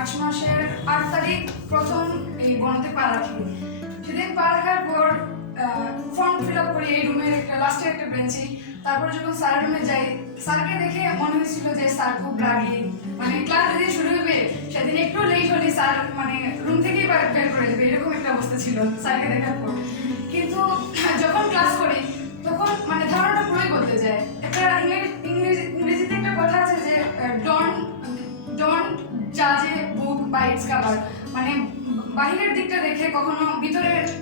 March মাসের 8 তারিখ প্রথম এই বনতে পা রাখি। সেদিন পা রাখার পর ফর্ম ফিল আপ করি এই রুমের একটা লাস্টে একটা বেঞ্চি। তারপর যখন স্যার রুমে যাই, স্যারকে দেখে মনে হয়েছিল যে স্যার খুব রাগী, মানে ক্লাস যেদিন শুরু হবে সেদিন একটু লেট হলে স্যার মানে রুম থেকেই বের করে দেবে, এরকম একটা অবস্থা ছিল স্যারকে দেখার পর। কিন্তু যখন ক্লাস করি তখন মানে ধারণাটা পুরোই বদলে যায়। একটা ইংরেজিতে একটা কথা আছে যে ডোন্ট জাজ এ বুক বাই ইটস কভার, মানে বাহিরের দিকটা দেখে কখনো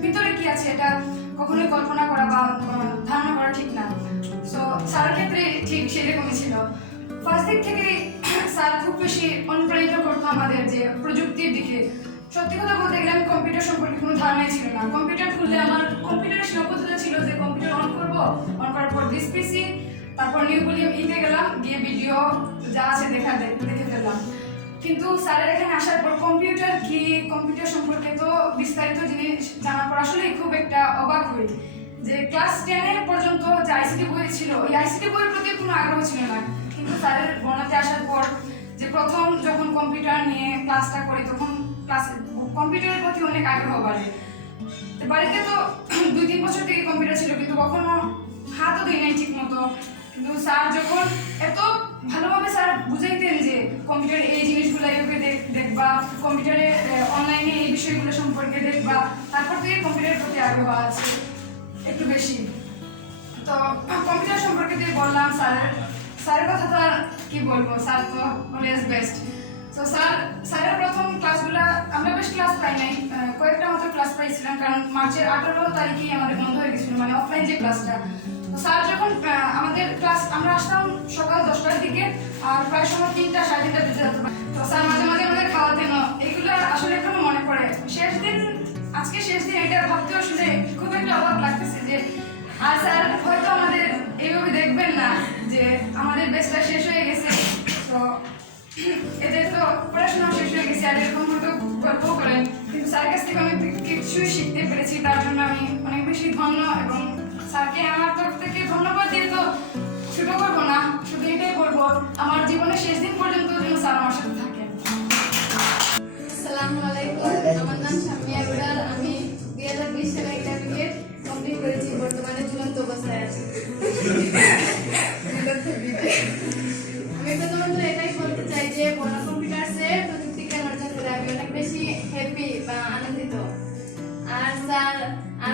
ভিতরে কি আছে এটা কখনোই কল্পনা করা বা ধারণা করা ঠিক না। সো স্যারের ক্ষেত্রে ঠিক সেরকমই ছিল। ফার্স্ট দিক থেকেই স্যার খুব বেশি অনুপ্রাণিত করতো আমাদের যে প্রযুক্তির দিকে। সত্যি কথা বলতে গেলে আমি কম্পিউটার সম্পর্কে কোনো ধারণাই ছিল না। কম্পিউটার খুললে আমার কম্পিউটারের সীমাবদ্ধতা ছিল যে কম্পিউটার অন করার পর দিস পিসি, তারপর নিউ ভলিউম ইতে গেলাম, গিয়ে ভিডিও যা আছে দেখে ফেললাম। কিন্তু স্যারের এখানে আসার পর কম্পিউটার কি, কম্পিউটার সম্পর্কে তো বিস্তারিত জিনিস জানার পর আসলে খুব একটা অবাক হই যে ক্লাস 10 পর্যন্ত যে আইসিটি বই ছিল ওই আইসিটি বইয়ের প্রতি কোনো আগ্রহ ছিল না, কিন্তু স্যারের বনাতে আসার পর যে প্রথম যখন কম্পিউটার নিয়ে ক্লাসটা করি তখন কম্পিউটারের প্রতি অনেক আগ্রহ বাড়ে। বাড়িতে তো 2-3 বছর থেকে কম্পিউটার ছিল কিন্তু কখনো হাতও দিই নাই ঠিক মতো। কিন্তু স্যার যখন এত ভালোভাবে স্যার বুঝাইতেন যে কম্পিউটারে এই জিনিসগুলো এইভাবে দেখবা, কম্পিউটারে অনলাইনে এই বিষয়গুলো সম্পর্কে দেখবা, তারপর থেকে কম্পিউটারের প্রতি আগ্রহ আছে একটু বেশি। তো কম্পিউটার সম্পর্কে যে বললাম, স্যারের কথা তো আর কি বলবো, স্যার তো অলওয়েজ বেস্ট। তো স্যারের প্রথম ক্লাসগুলো আমরা বেশ ক্লাস পাই নাই, কয়েকটা মতো ক্লাস পাইছিলাম, কারণ মার্চের 18 তারিখেই আমাদের বন্ধ হয়ে গেছিল, মানে অফলাইন যে ক্লাসটা। তো স্যার যখন আমাদের ক্লাস আমরা আসতাম সকাল 10টার দিকে, আর প্রায় সময় 3টা 3:30 বেজে যেত। তো স্যার মাঝে মাঝে আমাদের খাওয়াতেন, এগুলো আসলে এখনো মনে পড়ে। আজকে শেষ দিন, এটা ভাবতেও শুনে খুব একটা অবাক লাগতেছে যে আর স্যার হয়তো আমাদের এইভাবে দেখবেন না যে আমাদের বেস্টটা শেষ হয়ে গেছে, তো এদের তো পড়াশোনা শেষ হয়ে গেছে, আর এরকম হয়তো গল্পও করেন। কিন্তু স্যারের কাছ থেকে অনেক কিছুই শিখতে পেরেছি, তার জন্য আমি অনেক বেশি ধন্য, এবং স্যারকে আমার তরফ থেকে ধন্যবাদ দিয়ে তো ছোট করবো না, শুধু এটাই বলবো আমার জীবনের শেষ দিন পর্যন্ত যেন স্যার আমার সাথে থাকেন। আসসালামু আলাইকুম, আমার নাম শামিয়া গুডার। আমি 2020 সালে একাডেমিক কমপ্লিট করেছি, বর্তমানে ঝুলন্ত অবস্থায় আছি। আমি প্রথমত এটাই বলতে চাই যে বনা কম্পিউটার্সে প্রযুক্তি জ্ঞান অর্জন করে আমি অনেক বেশি হ্যাপি বা আনন্দিত। আর স্যার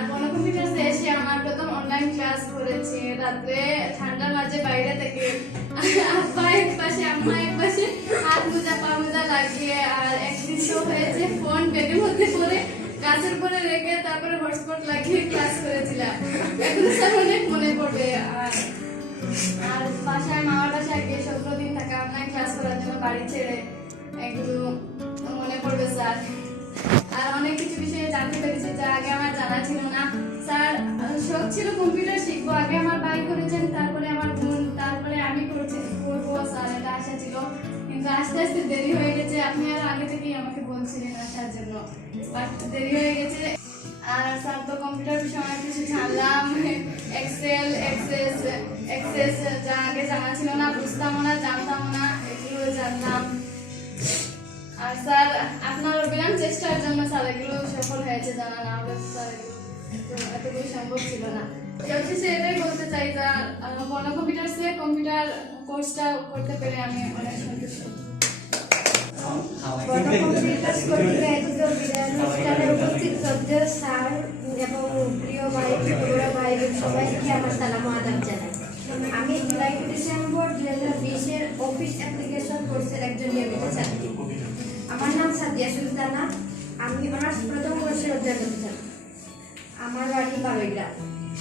বনা কম্পিউটার্সে এসে আমার প্রথম অনলাইন ক্লাস করেছি রাত্রে ঠান্ডার মাঝে বাইরে থেকে, আব্বা এক পাশে আম্মা এক পাশে, হাত মোজা পা মোজা লাগিয়ে, আর একদিন শো হয়েছে ফোন পেটের মধ্যে পরে গাছের উপরে রেখে তারপরে হটস্পট লাগিয়ে ক্লাস করেছিলাম। এখন স্যার অনেক মনে পড়বে। আর বাসায় মামার বাসায় গিয়ে 17 দিন থাকা অনলাইন ক্লাস করার জন্য বাড়ি ছেড়ে একটু মনে পড়বে স্যার। আর অনেক কিছু বিষয়ে জানতে পেরেছি যা আগে আমার জানা ছিল না। স্যার শখ ছিল কম্পিউটার শিখবো, আগে আমার ভাই করেছেন, তারপরে আমার বোন, তারপরে আমি করবো, স্যার এটা আশা ছিল। কিন্তু আস্তে আস্তে দেরি হয়ে গেছে, আপনি আর আগে থেকেই আমাকে বলছিলেন আসার জন্য, বাট দেরি হয়ে গেছে। আর স্যার তো কম্পিউটার বিষয়ে অনেক কিছু জানলাম, এক্সেল এক্সেস যা আগে জানা ছিল না, বুঝতামও না, জানতামও না, এগুলো জানলাম। আর স্যার আপনার অবিরাম চেষ্টার জন্য স্যার এগুলো সফল হয়েছে, জানা না হলে স্যার এতগুলো সম্ভব ছিল না। সবশেষে এটাই বলতে চাই যে বনা কম্পিউটার্সে কম্পিউটার কোর্সটা করতে পেরে আমি অনেক সন্তুষ্ট। উপস্থিত স্যার এবং প্রিয় ভাই ভাই সবাইকে আমার সালাম আদাব জানাই। আমি জুলাই ডিসেম্বর 2020 অফিস অ্যাপ্লিকেশন কোর্সের একজন নিয়মিত ছাত্রী। আমার নাম সাদিয়া সুলতানা, আমি অনার্স প্রথম বর্ষের অধ্যয়ন ছাত্রী। আমার বাড়ি বারৈগ্রাম।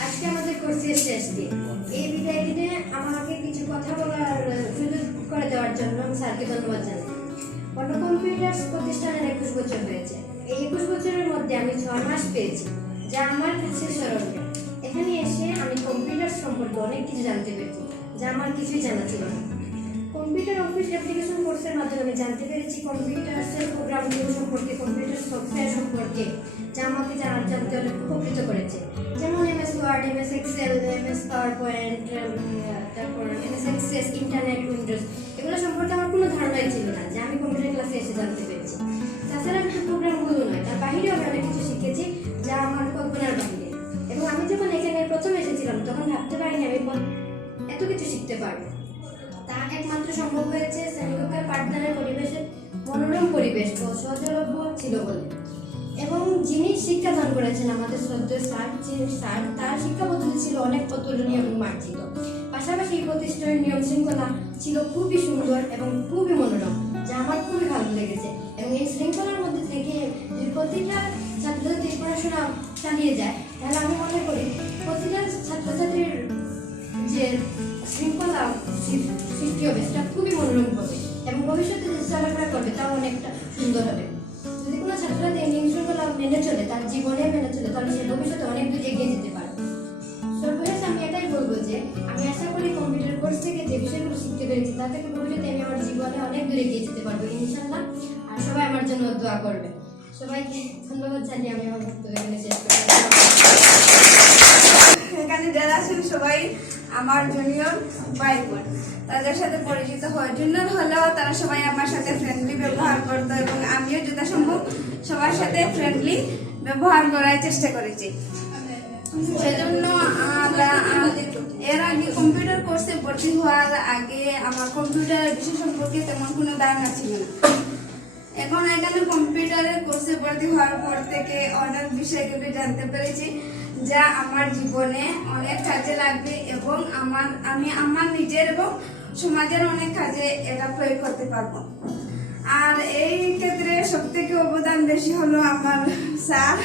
আজকে আমাদের কোর্সের শেষ দিন। এই বিদায় দিনে আমাকে কিছু কথা বলার সুযোগ করে দেওয়ার জন্য স্যারকে ধন্যবাদ জানাই। বনা কম্পিউটার্স প্রতিষ্ঠানের 21 বছর হয়েছে। এই 21 বছরের মধ্যে আমি 6 মাস পেয়েছি, যা আমার কাছে স্মরণীয়। এখানে এসে আমি কম্পিউটার সম্পর্কে অনেক কিছু জানতে পেরেছি, যা আমার কিছুই জানা ছিল না। কম্পিউটার অফিস অ্যাপ্লিকেশন কোর্সের মাধ্যমে আমি জানতে পেরেছি কম্পিউটার্সের প্রোগ্রামগুলো সম্পর্কে, কম্পিউটার সফটওয়্যার সম্পর্কে, যা আমাকে জানতে অনেক উপকৃত করেছে। যেমন MS Word, MS Excel, MS PowerPoint, তারপর MS এক্সেস, ইন্টারনেট, উইন্ডোজ এগুলো সম্পর্কে আমার কোনো ধারণাই ছিল না, যে আমি কম্পিউটার ক্লাসে এসে জানতে পেরেছি। তাছাড়া শুধু প্রোগ্রামগুলো নয়, তার বাহিরেও আমি অনেক কিছু শিখেছি যা আমার কল্পনার বাহিরে। এবং আমি যখন এখানে প্রথম এসেছিলাম তখন ভাবতে পারিনি আমি এত কিছু শিখতে পারবো। তা একমাত্র সম্ভব হয়েছে শ্রেণীকক্ষের পাঠদানের পরিবেশের মনোরম পরিবেশ ও সহজলভ্য ছিল বলে। এবং যিনি শিক্ষাদান করেছেন আমাদের শ্রদ্ধেয় স্যার, তার শিক্ষা পদ্ধতি ছিল অনেক অতুলনীয় এবং মার্জিত। পাশাপাশি এই প্রতিষ্ঠানের নিয়ম শৃঙ্খলা ছিল খুবই সুন্দর এবং খুবই মনোরম, যা আমার খুবই ভালো লেগেছে। এবং এই শৃঙ্খলার মধ্যে থেকে যদি প্রতিটা ছাত্রছাত্রী পড়াশোনা চালিয়ে যায়, তাহলে আমি মনে করি প্রতিটা ছাত্রছাত্রীর যে শৃঙ্খলা সৃষ্টি হবে সেটা খুবই মনোরম হবে এবং ভবিষ্যতে যে চলাফেরা করবে তাও অনেকটা সুন্দর হবে। যদি কোনো ছাত্রছাত্রী এই নিয়ম শৃঙ্খলা মেনে চলে, তার জীবনে মেনে চলে, তাহলে সে ভবিষ্যতে অনেক দূর এগিয়ে যেতে পারে। সর্বশেষ আমি এটাই বলবো যে আমি আশা করি কম্পিউটার কোর্স থেকে যে বিষয়গুলো শিখতে পেরেছি তা থেকে ভবিষ্যতে আমি আমার জীবনে অনেক দূর এগিয়ে যেতে পারবো ইনশাআল্লাহ। আর সবাই আমার জন্য দোয়া করবে। সবাইকে ধন্যবাদ জানিয়ে আমি আমার বক্তব্য এখানে শেষ করছি। এখানে যারা আছেন সবাই আমার জুনিয়র ভাই বোন, তাদের সাথে পরিচিত হয়। জুনিয়র হলেও তারা সবাই আমার সাথে ফ্রেন্ডলি ব্যবহার করতো এবং আমিও যথাসম্ভব সবার সাথে ফ্রেন্ডলি ব্যবহার করার চেষ্টা করেছি। সেজন্য এর আগে কম্পিউটার কোর্সে ভর্তি হওয়ার আগে আমার কম্পিউটার বিষয় সম্পর্কে তেমন কোনো ধারণা ছিল না। এখন এখানে কম্পিউটারের কোর্সে ভর্তি হওয়ার পর থেকে অনেক বিষয়গুলি জানতে পেরেছি যা আমার জীবনে অনেক কাজে লাগবে এবং আমি আমার নিজের এবং সমাজের অনেক কাজে এটা প্রয়োগ করতে পারবো। আর এই ক্ষেত্রে সব থেকে অবদান বেশি হলো আমার স্যার,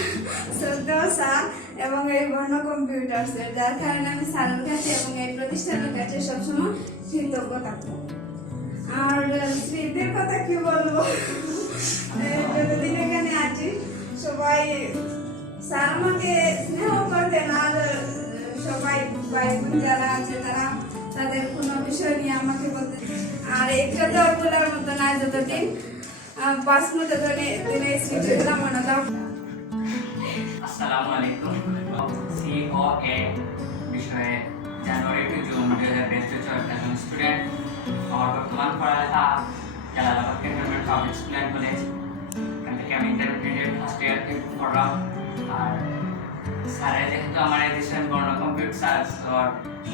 শ্রদ্ধেয় স্যার এবং এই বর্ণ কম্পিউটার্সের, যার কারণে আমি স্যারের কাছে এবং এই প্রতিষ্ঠানের কাছে সবসময় কৃতজ্ঞ থাকবো। আর স্মৃতির কথা কি বলবো, যতদিন এখানে আছি সবাই স্যার আমাকে স্নেহ করতেন। আর সবাই ভাই বোন যারা আছে তারা তাদের কোনো বিষয় নিয়ে আমাকে বলতেন। আর একটা তো বলার মতো না, যতদিন পাঁচ মতো দিনে স্মৃতিগুলো মনে থাকবে। আসসালামু আলাইকুম। COA বিষয়ে জানুয়ারি টু জুন 2023 একজন স্টুডেন্ট। আমার বর্তমান পড়ালেখা Jalalabad cantonment public school and college. এখান থেকে আমি ইন্টারমিডিয়েট ফার্স্ট ইয়ার থেকে পড়লাম। আর স্যারের যেহেতু আমার এডিশন বর্ণ কম্পিউটার স্যার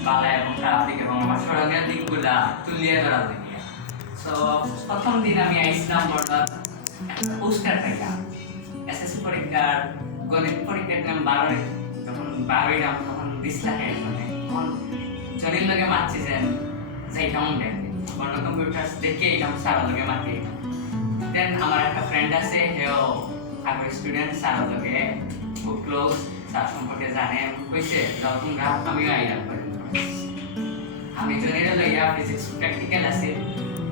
বাংলা এবং খারাপ দিক এবং আমার স্মরণীয় দিকগুলা তুলিয়ে ধরা দেখিয়ে। সো প্রথম দিন আমি আইসলাম বর্ণার পোস্টার পাইলাম SSC পরীক্ষার গণিত পরীক্ষার নাম 12 যখন 12 নাম তখন 20 লাখ মানে তখন জনির লগে মারছি যে কেমন দেখে বর্ণ কম্পিউটার দেখে এটা স্যারের লগে মারছি। দেন আমার একটা ফ্রেন্ড আছে, হেও আগের স্টুডেন্ট, স্যারের লগে খুব ক্লোজ, স্যার সম্পর্কে জানে, কইছে যাও তোমরা, আমিও আইলাম করি। আমি জনির লইয়া ফিজিক্স প্র্যাকটিক্যাল আছে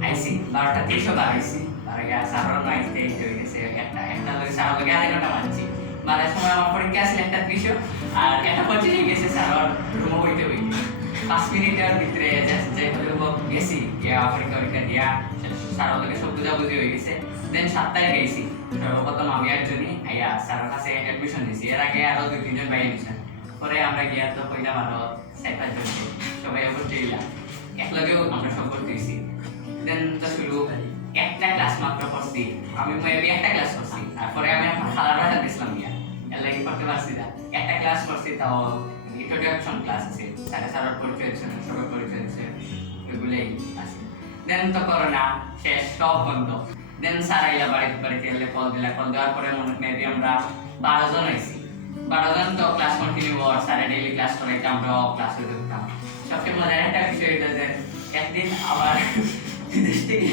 আইসি 12টা 30 আইসি আর স্যারের নাইতে হয়ে গেছে একটা লগে স্যারের লগে আধা ঘন্টা মারছি। মানে সময় আমার পরীক্ষা আছে 1:30 আর 1:25 গেছে স্যারের রুমে হইতে 5 মিনিটের ভিতরে যে হলো গেছি গিয়া পরীক্ষা দিয়া স্যারের লগে সব বুঝাবুঝি হয়ে গেছে। দেন 7টায় গেছি সর্বপ্রথম আমি একজনই আইয়া স্যারের কাছে অ্যাডমিশন দিয়েছি। এর আগে আরো 2-3 জন ভাই অ্যাডমিশন পরে আমরা গিয়া তো কইলাম আরো 4-5 জন সবাই ভর্তি হইলাম, একলগেও আমরা সব ভর্তি হয়েছি। দেন তো শুরু একটা ক্লাস মাত্র করছি, আমি মেবি একটা ক্লাস করছি, তারপরে আমি আমার খালার বাসা দিয়েছিলাম গিয়া এর লাগে করতে পারছি না। একটা ক্লাস করছি, তাও ইন্ট্রোডাকশন ক্লাস আছে, স্যারের পরিচয় হচ্ছে, সবার পরিচয় হচ্ছে, ওইগুলোই আছে। দেন তো করোনা শেষ, সব বন্ধ। দেন স্যার আইলা বাড়িতে এলে কল দেওয়ার পরে মেবি আমরা 12 জন আইছি। 12 জন তো ক্লাস কন্টিনিউ হওয়ার, স্যারে ডেইলি ক্লাস করাইতে আমরাও ক্লাসে ঢুকতাম। সবচেয়ে মজার একটা বিষয় এটা যে একদিন আবার বিদেশ থেকে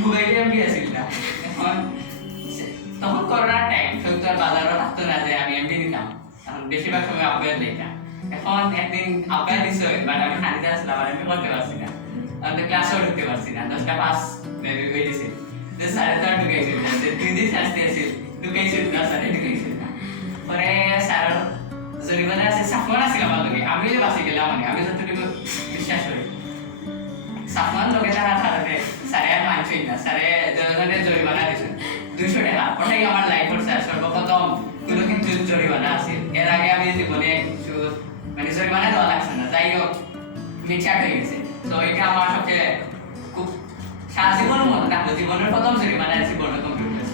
মোবাইলে আমি গিয়েছিল না। এখন তখন করোনার টাইম, সত্যি আর বাজারও থাকতো না যে আমি এমনি নিতাম, এখন বেশিরভাগ সময় আব্বাই দিতাম। এখন একদিন আব্বাই দিছে, বাট আমি হানিতে আসলাম আর আমি করতে পারছি না, আমি ক্লাসেও ঢুকতে পারছি না। 10টা 5 বেবি হয়ে গেছে, যে স্যারে তো আর ঢুকাইছিল না, যে 2 দিন আসতে আসছিল ঢুকাইছিল না, স্যারে ঢুকাইছিল না। পরে স্যার জরিমানা আছে, সাফওয়ান আছিল আমার লগে, আমি যে বাঁচি গেলাম, মানে আমি যতটুকু বিশ্বাস করি সাফওয়ান লগে তারা থাকবে স্যারে আর মানছই না। স্যারে জরিমানা দিয়েছে 200 টাকা, ওটাই আমার লাইফের স্যার সর্বপ্রথম কোনো কিন্তু জরিমানা আছে। এর আগে আমি জীবনে কিছু মানে জরিমানা দেওয়া লাগছে না, যাই হোক মিটচাট হয়ে গেছে। তো এটা আমার সবচেয়ে খুব সারা জীবনের মতো থাকলো, জীবনের প্রথম শ্রেণী মানে জীবনে কম্পিউটার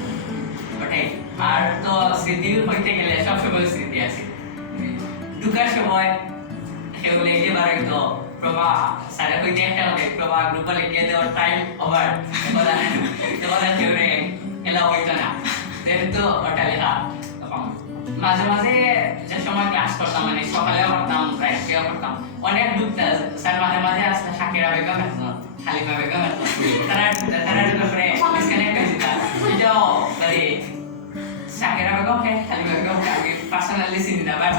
ওটাই। আর তো স্মৃতি হইতে গেলে সবসময় স্মৃতি আছে। ঢুকার সময় সেগুলো একেবারে তো প্রভা স্যারে হইতে একটা হবে প্রভা গ্রুপে লিখে দেওয়ার টাইম ওভার, এবার কেউরে এলা হইতো না, যেহেতু ওটা লেখা। তখন মাঝে মাঝে যে সময় ক্লাস করতাম মানে সকালেও করতাম রাত্রেও করতাম, অনেক ঢুকতাম স্যার মাঝে মাঝে আসলে শাকিরা বেগম আসতো, হালিমা বেগম আসতো, তারা ঢুকে করে ডিসকানেক্ট হয়ে যেতাম। এটাও মানে শাকিরা বেগমকে হালিমা বেগমকে আমি পার্সোনালি চিনি না, বাট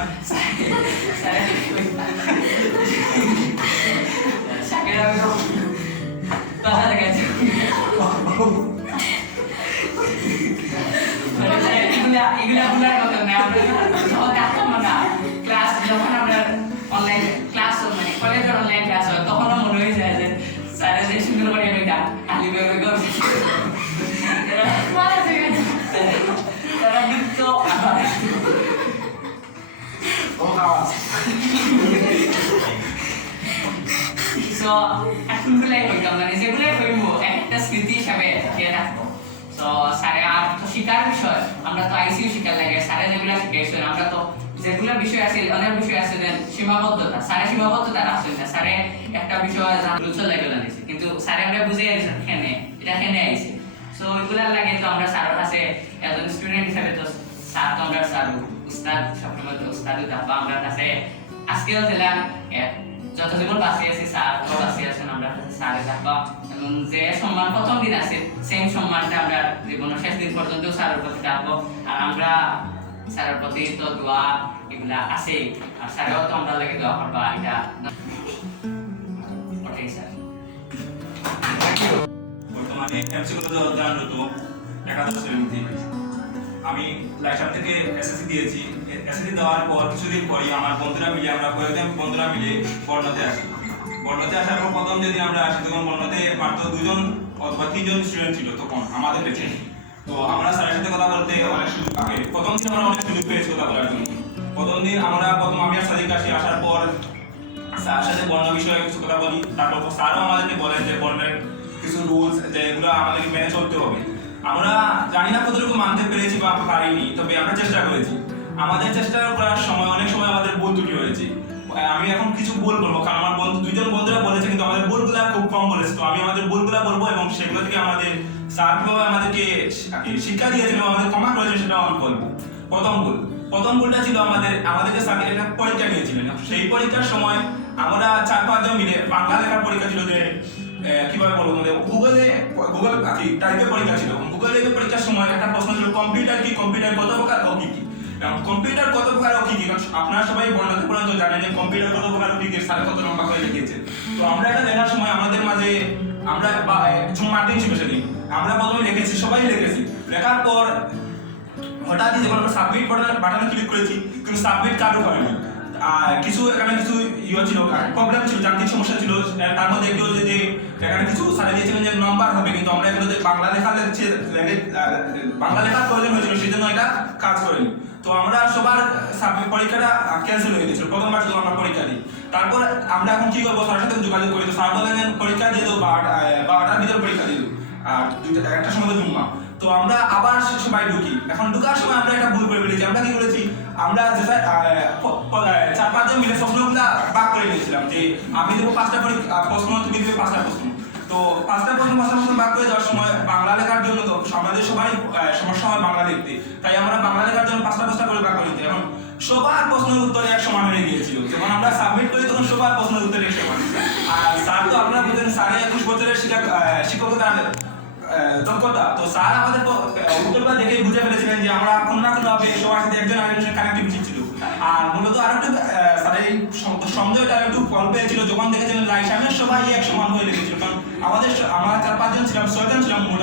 শাকিরা বেগম কথা দেখাচ্ছে এগুলা ভুলার কথা না। আমরা যখন আসতাম না ক্লাস, যখন আমরা অনলাইন ক্লাস মানে কলেজের অনলাইন ক্লাস হয় তখনও মনে হয়ে যায় যে স্যারের যে সুন্দর করে এটা হালিমা বেগম তারা কিন্তু সো এখনগুলাই হইতাম মানে যেগুলাই হইব একটা স্মৃতি হিসাবে দিয়ে রাখবো। তো স্যারে আর তো শিকার বিষয় আমরা তো আইসিইউ শিকার লাগে, স্যারে যেগুলো শিখাইছেন আমরা তো যেগুলো বিষয় আছে অনেক বিষয় আছে যে সীমাবদ্ধতা, স্যারে সীমাবদ্ধতা রাখছেন না, স্যারে একটা বিষয় রুচল লাগে দিয়েছে কিন্তু স্যারে আমরা বুঝে এখানে এটা এখানে আইছে। সো এগুলার লাগে তো আমরা স্যারের কাছে একজন স্টুডেন্ট হিসাবে তো স্যার তো আমরা স্যার উস্তাদ সবসময় তো উস্তাদই থাকবো আমরা কাছে। আজকেও দিলাম যত জীবন বাঁচি আছি স্যার তো বাঁচি আছেন আমরা কাছে স্যারে থাকবো, এবং যে সম্মান প্রথম দিন আছে সেম সম্মানটা আমরা জীবনের শেষ দিন পর্যন্ত স্যারের প্রতি থাকবো। আর আমরা স্যারের প্রতি তো দোয়া এগুলা আছে, আর স্যারেও তো আমরা লাগে দোয়া করবা এটা ওটাই স্যার। বর্তমানে এমসিগুলোতে অধ্যয়নরত একাদশ শ্রেণীতে। আমি লাইসাম থেকে এসএসসি দিয়েছি। এসএসসি দেওয়ার পর কিছুদিন পরই আমার বন্ধুরা মিলে আমরা কয়েকজন বন্ধুরা মিলে বর্ণতে আসি। বর্ণতে আসার পর প্রথম যেদিন আমরা আসি তখন বর্ণতে মাত্র 2জন অথবা 3জন স্টুডেন্ট ছিল তখন আমাদের বেঁচে। তো আমরা স্যারের সাথে কথা বলতে অনেক সুযোগ পাই। প্রথম দিন আমরা অনেক সুযোগ পেয়েছি কথা বলার জন্য। প্রথম দিন আমি আর সাদিক আসি, আসার পর স্যারের সাথে বর্ণ বিষয়ে কিছু কথা বলি। তারপর স্যারও আমাদেরকে বলেন যে বর্ণের কিছু রুলস যে এগুলো আমাদেরকে মেনে চলতে হবে। আমরা জানি না কতটুকু মানতে পেরেছি বা পারিনি, তবে আমরা চেষ্টা করেছি। আমাদের চেষ্টা করার সময় অনেক সময় আমাদের ভুল ত্রুটি হয়েছে। আমি এখন কিছু ভুল বলবো কারণ আমার দুজন বন্ধুরা বলেছে কিন্তু আমাদের ভুলগুলো খুব কম বলেছে। তো আমি আমাদের ভুলগুলো বলবো এবং সেগুলো থেকে আমাদের স্যার কিভাবে আমাদেরকে শিক্ষা দিয়েছেন এবং আমাদের ক্ষমা করেছে সেটাও আমি বলবো। প্রথম ভুলটা ছিল আমাদেরকে স্যার একটা পরীক্ষা নিয়েছিলেন। সেই পরীক্ষার সময় আমরা 4-5 জন মিলে বাংলা লেখার পরীক্ষা ছিল, যে কিভাবে বলবো গুগল টাইপের পরীক্ষা ছিল। গুগল টাইপের পরীক্ষার সময় একটা প্রশ্ন ছিল কম্পিউটার কি, কম্পিউটার কত প্রকার ও কি কি। কম্পিউটার কত প্রকার ও কি কি, আপনারা সবাই বর্ণনা পর্যন্ত জানেন যে কম্পিউটার কত প্রকার ও কি কি স্যার কত লম্বা করে লিখিয়েছে। তো আমরা এটা লেখার সময় আমাদের মাঝে আমরা মার্টিন ছিল সেদিন, আমরা প্রথমে লিখেছি, সবাই লিখেছি। লেখার পর হঠাৎই যখন আমরা সাবমিট বাটনে ক্লিক করেছি কিন্তু সাবমিট কার্ডও হয়নি। এখানে কিছু ছিল, প্রবলেম ছিল, যান্ত্রিক সমস্যা ছিল। তার মধ্যে একটু যে এখানে কিছু স্যার দিয়েছিলেন যে নাম্বার হবে, কিন্তু আমরা এগুলো বাংলা লেখার প্রয়োজন হয়েছিল, সেই জন্য এটা কাজ করেনি। তো আমরা সবার পরীক্ষাটা ক্যান্সেল হয়ে গেছিল প্রথমবার যখন আমরা পরীক্ষা দিই। তারপর আমরা এখন কি করবো, স্যারের সাথে যোগাযোগ করি। তো স্যার বললেন পরীক্ষা দিয়ে দেবো 12টার ভিতরে পরীক্ষা দিয়ে দেবো, আর একটা সময় জুম্মা। তো আমরা আবার সবাই ঢুকি। এখন ঢুকার সময় আমরা একটা ভুল করে ফেলেছি। আমরা কি করেছি, আমরা 4-5 জন মিলে প্রশ্নগুলো ভাগ করে নিয়েছিলাম যে আমি দেবো 5টা প্রশ্ন, তুমি দেবে 5টা প্রশ্ন। তো 5টা প্রশ্ন ভাগ করে দেওয়ার সময় বাংলা লেখার জন্য তো আমাদের সবাই সমস্যা হয় বাংলা লিখতে, তাই আমরা বাংলা লেখার জন্য 5টা করে ভাগ করে নিতে। এখন সবার প্রশ্নের উত্তরে এক সমান হয়ে গিয়েছিল। যখন আমরা সাবমিট করি তখন সবার প্রশ্নের উত্তরে এক সমান। আর স্যার তো আপনারা বুঝলেন, স্যারে 21 বছরের শিক্ষকতার দক্ষতা। তো স্যার আমাদের উত্তরটা দেখেই বুঝে ফেলেছিলেন যে আমরা কোনো না কোনো ভাবে সবার সাথে একজন আরেকজনের কানেক্টিভিটি ছিল। আর মূলত আরেকটু স্যারের এই সংযোগটা একটু কম পেয়েছিল যখন দেখেছিলেন লাইসামের সবাই এক সমান হয়ে লেগেছিল। কারণ আমরা 4-5 জন ছিলাম, 6 জন ছিলাম মোট।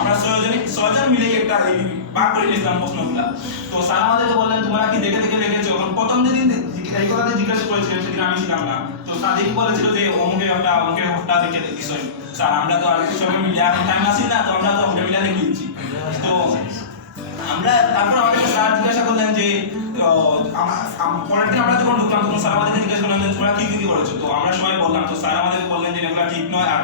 আমরা 6 জন মিলে একটা ভাগ করে নিয়েছিলাম প্রশ্নগুলা। তো স্যার আমাদেরকে বললেন তোমরা কি দেখে লেগেছো। এখন প্রথম যেদিন এই কথাতে জিজ্ঞাসা করেছিলেন সেদিন আমি ছিলাম না। তো স্যার দেখে বলেছিল যে অমুকের হত্যা দেখে বিষয়। স্যার আমরা তো আর সবাই মিলে এখন টাইম আসি না, তো আমরা তো মিলে লিখেছি। তো আমরা তারপর আমাদের স্যার জিজ্ঞাসা করলেন যে পরের দিন আমরা যখন ঢুকলাম তখন স্যার আমাদেরকে জিজ্ঞাসা করলেন যে তোমরা কি কি করেছো, তো আমরা সবাই বললাম, তো স্যার আমাদের বললেন যে এগুলো ঠিক নয়। আর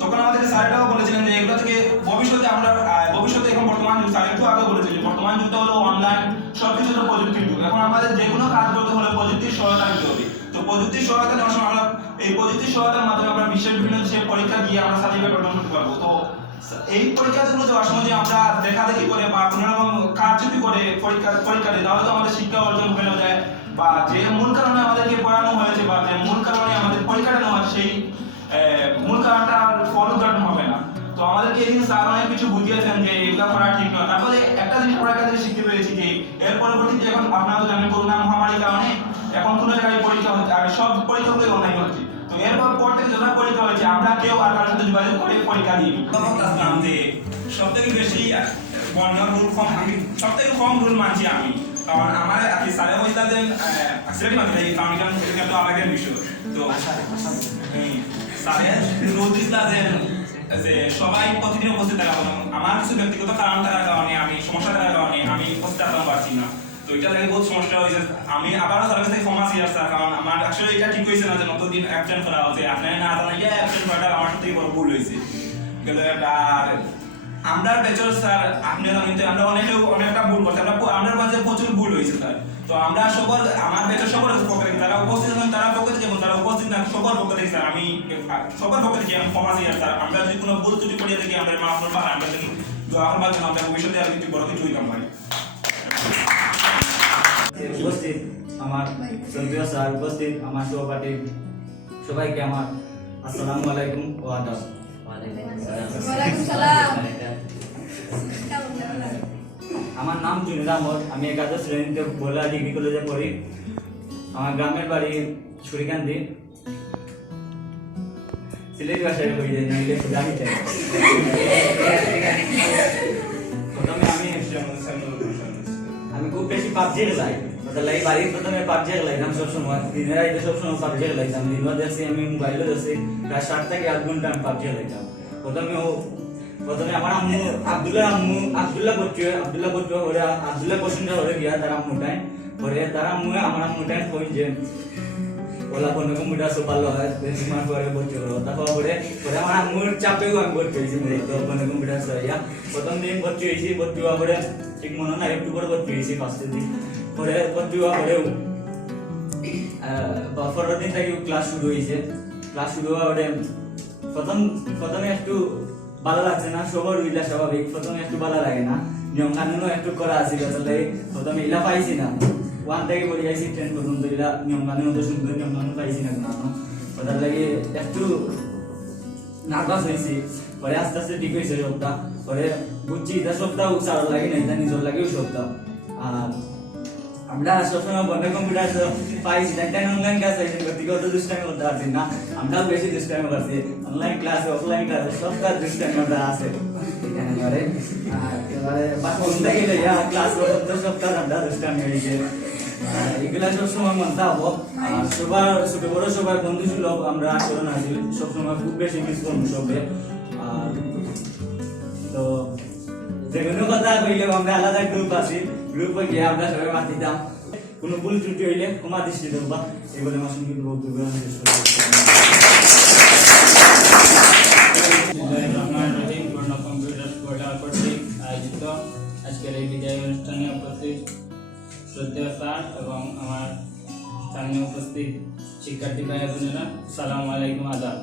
তখন আমাদের স্যারটাও বলেছিলেন যে এগুলো থেকে ভবিষ্যতে আমরা ভবিষ্যতে এখন বর্তমান যুগ, স্যার একটু আগে বলেছে যে বর্তমান যুগটা হলো অনলাইন, সবকিছু হলো প্রযুক্তির যুগ। এখন আমাদের যে কোনো কাজ করতে হলে প্রযুক্তির সহায়তা নিতে হবে। তো প্রযুক্তির সহায়তা নেওয়ার সময় আমরা এই প্রযুক্তির সহায়তার মাধ্যমে আমরা বিশ্বের বিভিন্ন দেশে পরীক্ষা দিয়ে আমরা সার্টিফিকেট অর্জন করতে পারবো। তো এই পরীক্ষাগুলো দেওয়ার সময় যে আমরা দেখাদেখি করে বা কোনো রকম কারচুপি করে পরীক্ষা দিই, তাহলে তো আমাদের শিক্ষা অর্জন হয়ে যায়, বা যে মূল কারণে আমাদেরকে পড়ানো হয়েছে বা যে মূল কারণে আমাদের পরীক্ষাটা নেওয়া হয় সেই মূল কারণটা ফলো উদ্ঘাটন হবে না। তো আমাদেরকে এদিন স্যার অনেক কিছু বুঝিয়েছেন যে এগুলো করা ঠিক নয়। তারপরে একটা জিনিস আমরা এখান থেকে শিখতে পেরেছি যে এর পরবর্তীতে এখন আপনারা তো জানেন করোনা মহামারীর কারণে এখন কোনো জায়গায় পরীক্ষা হচ্ছে, আর সব পরীক্ষাগুলো অনলাইন হচ্ছে। তো এরপর পর থেকে যত পরীক্ষা হয়েছে আমরা কেউ আর কারোর সাথে যোগাযোগ করে পরীক্ষা দিই। তখন আসলাম যে সব থেকে বেশি রুল কম, আমি সব থেকে কম রুল মানছি আমি, কারণ আমার স্যারে বলছিলাম যে সিলেক্ট মানতে চাই, কারণ এটা তো আলাদা বিষয়। তো স্যারে রুল দিচ্ছিল যে সবাই প্রতিদিন উপস্থিত থাকা, আমার কিছু ব্যক্তিগত কারণ থাকার কারণে আমি সমস্যা থাকার কারণে আমি উপস্থিত থাকতে পারছি না। তো এটা থেকে বহুত সমস্যা হয়েছে। আমি আবারও স্যারের কাছে ক্ষমা চেয়ে আসছি, কারণ আমার আসলে এটা ঠিক হয়েছে না যে নতুন অ্যাবসেন্ট করা হচ্ছে, আপনার না জানাইয়া অ্যাবসেন্ট করাটা আমার সাথে বড় ভুল হয়েছে। আর আমরা বেচর স্যার আপনি জানেন যে আমরা অনেকটা ভুল করছি, আমরা মাঝে প্রচুর ভুল হয়েছে স্যার। তো আমরা সকল আমার বেচর সকল পক্ষ থেকে যারা উপস্থিত আছেন তারা পক্ষ থেকে যেমন তারা উপস্থিত না সকল পক্ষ থেকে স্যার আমি সকল পক্ষ থেকে আমি ক্ষমা চেয়ে স্যার। আমরা যদি কোনো ভুল ত্রুটি করিয়ে থাকি আমরা মাফ করবো, আর আমরা যদি দোয়া করবার জন্য আমরা ভবিষ্যতে আর কিছু বড় কিছু হইতাম পারি। উপস্থিত আমার শ্রদ্ধেয় স্যার, উপস্থিত আমার সহপাঠী সবাইকে আমার আসসালামু আলাইকুম ওয়া আদাব। ওয়ালাইকুম সালাম। আমার নাম জুনির আহমদ, আমি একাদশ শ্রেণীতে বলা ডিগ্রি কলেজে পড়ি। আমার গ্রামের বাড়ি ছুরিকান্দি, সিলেটি ভাষায় হয়ে যায় না জানিতে। প্রথমে আমি খুব বেশি পাবজি খেলাই, তাহলে বাড়ির প্রথমে পাবজি খেলাইতাম সবসময়, দিনের আইতে সবসময় পাবজি খেলাইতাম। দিনও দেখছি আমি মোবাইলও দেখছি প্রায় 7 থেকে 8 ঘন্টা আমি পাবজি খেলাইতাম। প্রথমে আমার আম্মু আব্দুল্লাহ ভর্তি করে আব্দুল্লাহ পছন্দ করে গিয়া তার আম্মুটাই পরে তার আমার আম্মুটাই কই যে ওলা কোনো কম্পিউটার সব ভালো হয় তোমার পরে ভর্তি করো। তারপর পরে আমার আম্মুর চাপেও আমি ভর্তি হয়েছি কোনো কম্পিউটার সবাইয়া। প্রথম দিন ভর্তি হয়েছি, ভর্তি হওয়া পরে ঠিক মনে না একটু করে ভর্তি হয়েছি ফার্স্টের দিন। পরে ভর্তি হওয়া পরেও পরের দিন থেকে ক্লাস শুরু হয়েছে। ক্লাস শুরু হওয়া পরে প্রথমে একটু ভালো লাগছে না, সবার উইলা স্বাভাবিক, প্রথমে একটু ভালো লাগে না, নিয়ম কানুনও একটু করা আছে। আসলে প্রথমে ইলা পাইছি না, 1 থেকে পড়ে যাইছি 10 পর্যন্ত, ইলা নিয়ম কানুন তো সুন্দর নিয়ম কানুন পাইছি না কোনো, ওটার লাগে একটু নার্ভাস হয়েছি। পরে আস্তে আস্তে ঠিক হয়েছে সবটা। পরে বুঝছি এটা সবটাও সারার লাগে না, এটা নিজের লাগেও সবটা। আর আমরা সবসময় বন্ধ কম্পিউটার পাইছি না, অনলাইন ক্লাস হয়েছে, ব্যক্তিগত দুষ্টামি করতে পারছি না, আমরাও বেশি দুষ্টামি করছি। অনলাইন ক্লাস অফলাইন ক্লাস সব কাজ দুষ্টামি করতে আছে এখানে। এবারে বলতে গেলে ক্লাস পর্যন্ত সব কাজ আমরা দুষ্টামি হয়েছে। এগুলা সবসময় মানতে হবো। আর সবার ছোট বড় সবার বন্ধু সুলভ আমরা আচরণ আছি, সবসময় খুব বেশি মিস করবো সবে। আর তো যে কোনো কথা কইলেও আমরা আলাদা গ্রুপ আছি, গ্রুপে গিয়ে আমরা সবাই মাতিতাম। কোনো ভুল ত্রুটি হইলে ক্ষমা দৃষ্টি দেবা, এগুলো আমার সঙ্গে বক্তব্য শেষ করছি। কম্পিউটার পোর্টাল কর্তৃক আয়োজিত আজকের এই বিদায় অনুষ্ঠানে উপস্থিত শ্রদ্ধেয় স্যার এবং আমার স্থানীয় উপস্থিত শিক্ষার্থী ভাই বোনেরা, আসসালামু আলাইকুম, আদাব।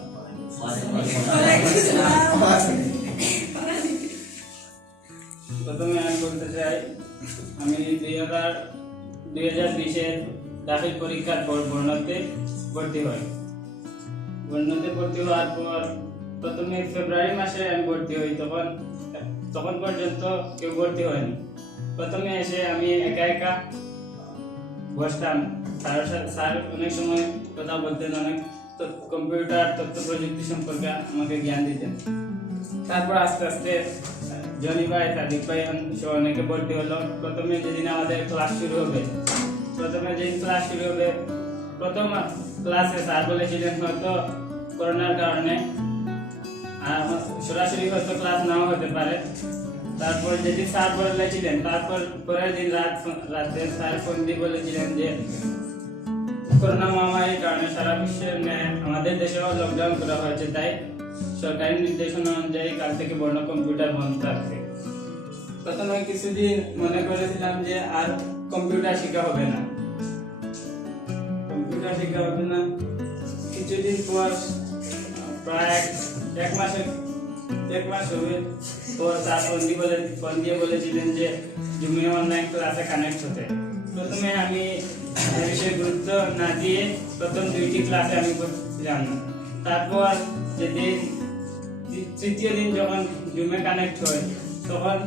প্রথমে আমি বলতে চাই, আমি 2020-এর দাখিল পরীক্ষার পর বর্ণতে ভর্তি হই। বর্ণতে ভর্তি হওয়ার পর প্রথমে ফেব্রুয়ারি মাসে আমি ভর্তি হই, তখন পর্যন্ত কেউ ভর্তি হয়নি। প্রথমে এসে আমি একা বসতাম, স্যার অনেক সময় কথা বলতেন, অনেক কম্পিউটার তথ্য প্রযুক্তি সম্পর্কে আমাকে জ্ঞান দিতেন। তারপর আস্তে আস্তে জনি ভাই, সাদিক ভাই সহ অনেকে ভর্তি হলো। প্রথমে যেদিন আমাদের ক্লাস শুরু হবে, প্রথম ক্লাসে স্যার বলেছিলেন হয়তো করোনার কারণে সরাসরি হয়তো ক্লাস নাও হতে পারে, তারপর যেদিন স্যার বলেছিলেন তারপর পরের দিন রাতে স্যার ফোন দিয়ে বলেছিলেন যে করোনা মহামারীর কারণে সারা বিশ্বের ন্যায় আমাদের দেশেও লকডাউন করা হয়েছে, তাই সরকারি নির্দেশনা অনুযায়ী কাল থেকে বর্ণ কম্পিউটার বন্ধ থাকবে। প্রথমে কিছুদিন মনে করেছিলাম যে আর কম্পিউটার শেখা হবে না, কিছুদিন পর প্রায় এক মাস হবে পর তার ফোন দিয়ে বলেছিলেন যে জুমে অনলাইন ক্লাসে কানেক্ট হতে। প্রথমে আমি এই বিষয়ে গুরুত্ব না দিয়ে প্রথম 2টি ক্লাসে আমি করছিলাম না। তারপর যেদিন তৃতীয় দিন যখন জুমে কানেক্ট হয় তখন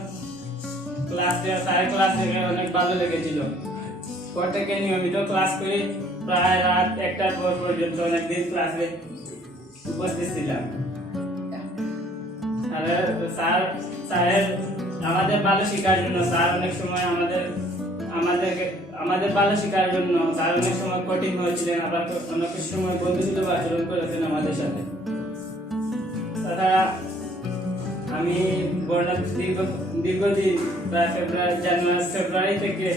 স্যারের ক্লাস দেখে অনেক ভালো লেগেছিল। পর থেকে নিয়মিত ক্লাস করে প্রায় রাত 1টার পর পর্যন্ত অনেকদিন ক্লাসে উপস্থিত ছিলাম। স্যারের আমাদের ভালো শেখার জন্য স্যার অনেক সময় আমাদের ভালো শেখার জন্য স্যার অনেক সময় কঠিন হয়েছিলেন, আবার অনেক সময় বন্ধুসুলভ আচরণ করেছেন আমাদের সাথে। তাছাড়া আমি দীর্ঘদিন প্রায় ফেব্রুয়ারি থেকে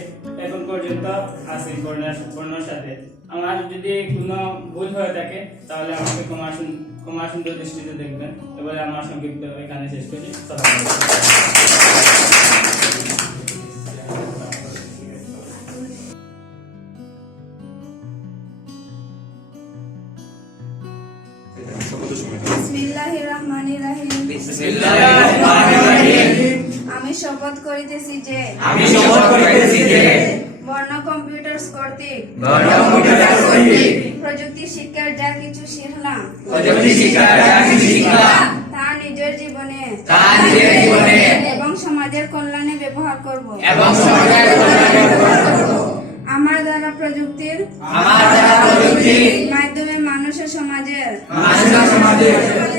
এখন পর্যন্ত আছি বর্ণার সাথে। আমার যদি কোনো ভুল হয়ে থাকে তাহলে আমাকে ক্ষমা সুন্দর দৃষ্টিতে দেখবেন। এবারে আমার সংক্ষিপ্ত এখানে শেষ করছি। বিসমিল্লাহির রহমানির রহিম। আমি শপথ করিতেছি যে বর্ণ কম্পিউটার্স কর্তৃক প্রযুক্তি শিক্ষার যা কিছু শিখলাম তা নিজের জীবনে এবং সমাজের কল্যাণে ব্যবহার করব। আমার দ্বারা প্রযুক্তির মাধ্যমে মানুষের সমাজের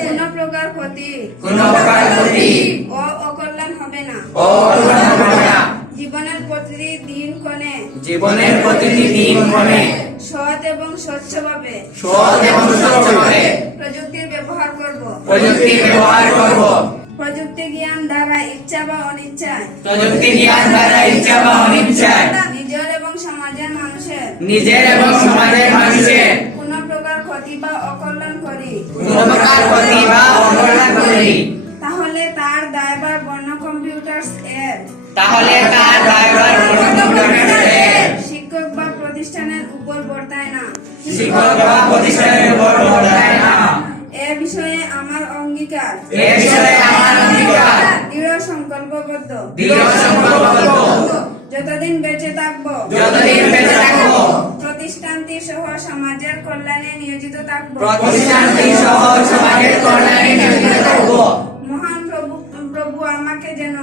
কোনো প্রকার ক্ষতি ও অকল্যাণ হবে না। জীবনের প্রতিটি দিন কোণে সৎ এবং স্বচ্ছভাবে প্রযুক্তির ব্যবহার করব। প্রযুক্তি জ্ঞান দ্বারা ইচ্ছা বা অনিচ্ছায় নিজের এবং সমাজের মানুষের কোন প্রকার ক্ষতি বা অকল্যাণ করি তাহলে তার দায়ভার বর্ণ কম্পিউটার্স এর শিক্ষক বা প্রতিষ্ঠানের উপর বর্তায় না। এ বিষয়ে আমার অঙ্গীকার দৃঢ় সংকল্পবদ্ধ। যতদিন বেঁচে থাকবো প্রতিষ্ঠানটি সহ সমাজের কল্যাণে নিয়োজিত থাকবো। মহান প্রভু আমাকে যেন